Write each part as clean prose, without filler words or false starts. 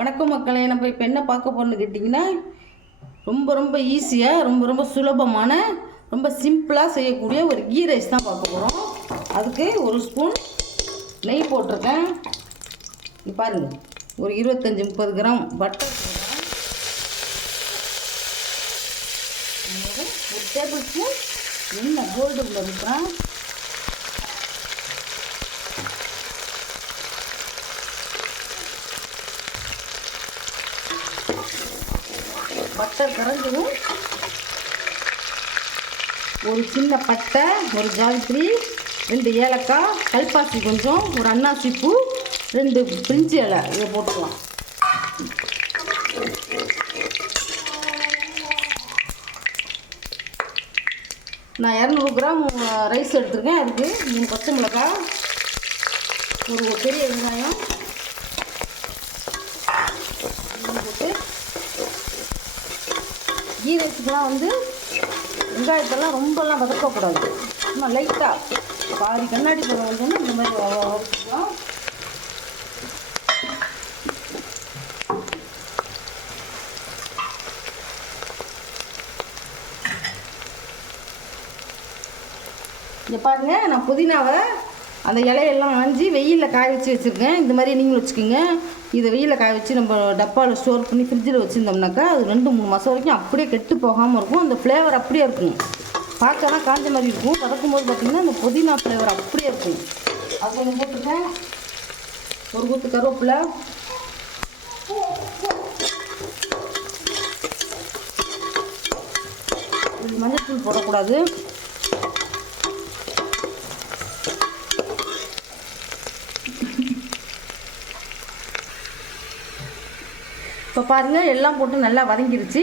வணக்கம் மக்களே. நம்ம இப்போ என்ன பார்க்க போகிறோன்னு கேட்டிங்கன்னா, ரொம்ப ஈஸியாக ரொம்ப சுலபமான ரொம்ப சிம்பிளாக செய்யக்கூடிய ஒரு கீ ரைஸ் தான் பார்க்க போகிறோம். அதுக்கு ஒரு ஸ்பூன் நெய் போட்டிருக்கேன். இது பாருங்கள், ஒரு 25-30 கிராம் பட்டர், ஒரு டேபிள் ஸ்பூன் எண்ணெய் கோல்டு இருக்கிறேன். பட்டர் கரைஞ்சதும் ஒரு சின்ன பட்டை, ஒரு ஜாவித்ரி, 2 ஏலக்காய், கல்பாசி கொஞ்சம், ஒரு அன்னாசி பூ, 2 பிரிஞ்சி இலை இதை போட்டுக்கலாம். நான் 200 கிராம் ரைஸ் எடுத்துருக்கேன். அதுக்கு 3 பச்சை மிளகாய், ஒரு பெரிய வெங்காயம் போட்டு, கீ ரைஸுக்கெலாம் வெங்காயத்தெல்லாம் ரொம்பலாம் வதக்கக்கூடாது. சும்மா லைட்டாக பாதி கண்ணாடி பழம் வந்தோன்னா இந்த மாதிரி வதக்கலாம். இங்கே பாருங்கள், நான் புதினாவை அந்த இலையெல்லாம் ஆஞ்சி வெயிலில் காய வச்சுருக்கேன். இந்த மாதிரி நீங்களும் வச்சுக்கோங்க. இதை வெயிலில் காய வச்சு நம்ம டப்பாவில் ஸ்டோர் பண்ணி ஃப்ரிட்ஜில் வச்சுருந்தோம்னாக்கா அது 2-3 மாதம் வரைக்கும் அப்படியே கெட்டு போகாமல் இருக்கும். அந்த ஃப்ளேவர் அப்படியே இருக்கும். பார்க்க தான் காஞ்ச மாதிரி இருக்கும். வதக்கும் போது பார்த்திங்கன்னா அந்த புதினா ஃப்ளேவர் அப்படியே இருக்கும். அது கொஞ்சம் போட்டுருக்கேன். ஒரு கொத்து கருவேப்பிலை, மஞ்சள்தூள் போடக்கூடாது. இப்போ பாருங்கள், எல்லாம் போட்டு நல்லா வதங்கிருச்சு.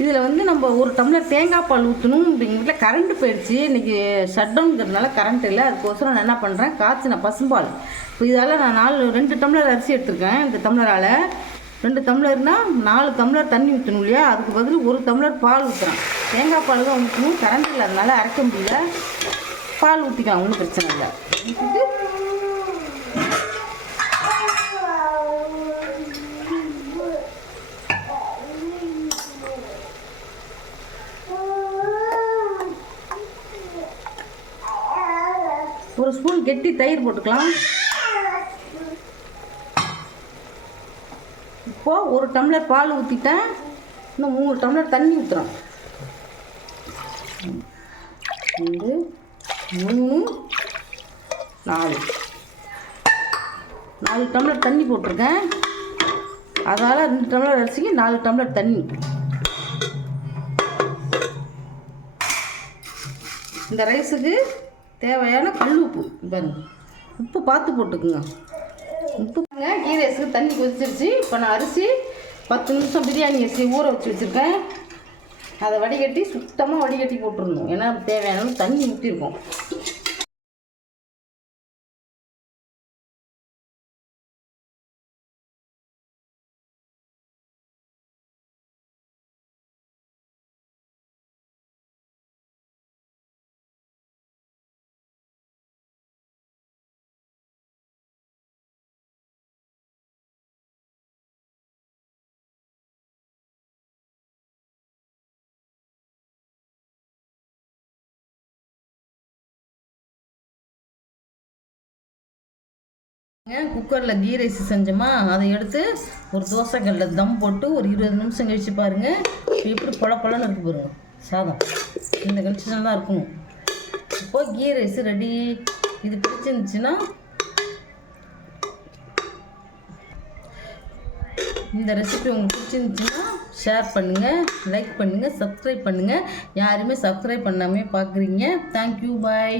இதில் நம்ம 1 டம்ளர் தேங்காய் பால் ஊற்றணும். எங்கள் வீட்டில் கரண்ட்டு போயிடுச்சு. இன்றைக்கி ஷட்டவுனுங்கிறதுனால கரண்ட் இல்லை. அதுக்கோசரம் நான் என்ன பண்ணுறேன், காய்ச்சின பசும்பால். இப்போ இதால் நான் 2 டம்ளர் அரிசி எடுத்துருக்கேன். இந்த டம்ளரால் 2 டம்ளர்னால் 4 டம்ளர் தண்ணி ஊற்றணும் இல்லையா? அதுக்கு பதில் 1 டம்ளர் பால் ஊற்றுறேன். தேங்காய் பால் தான் ஊற்றணும். கரண்ட் இல்லை, அதனால் அரைக்க முடியல. பால் ஊற்றிக்கலாம், ஒன்றும் பிரச்சனை இல்லை. ஊற்றிட்டு ஒரு ஸ்பூன் கெட்டி தயிர் போட்டுக்கலாம். இப்போது 1 டம்ளர் பால் ஊற்றிட்டேன். இன்னும் 3 டம்ளர் தண்ணி ஊற்றுறோம். 2, 3, 4 டம்ளர் தண்ணி போட்டிருக்கேன். அதால் 2 டம்ளர் அரிசிக்கு 4 டம்ளர் தண்ணி. இந்த ரைஸுக்கு தேவையான கல் உப்பு பாருங்க, உப்பு பார்த்து போட்டுக்குங்க. உப்பு கீ ரைஸுக்கு தண்ணி கொதிச்சிருச்சு. இப்போ நான் அரிசி 10 நிமிஷம் பிரியாணி அரிசி ஊற வச்சுருக்கேன். அதை வடிகட்டி சுத்தமாக வடிகட்டி போட்டுருந்தோம். ஏன்னா தேவையான தண்ணி ஊற்றிருக்கோம். குக்கரில் கீ ரைஸ் செஞ்சோமா, அதை எடுத்து ஒரு தோசைக்கல்லில் தம் போட்டு ஒரு 20 நிமிஷம் கழிச்சு பாருங்கள். எப்படி பொலன்னு இருக்கு பாருங்க சாதம். இந்த கழிச்சு நல்லா இருக்கணும். இப்போது கீ ரைஸ் ரெடி. இது பிடிச்சிருந்துச்சுன்னா இந்த ரெசிபி உங்களுக்கு பிடிச்சிருந்துச்சுன்னா ஷேர் பண்ணுங்கள், லைக் பண்ணுங்கள், சப்ஸ்கிரைப் பண்ணுங்கள். யாருமே சப்ஸ்கிரைப் பண்ணாமே பார்க்குறீங்க. தேங்க்யூ, பாய்.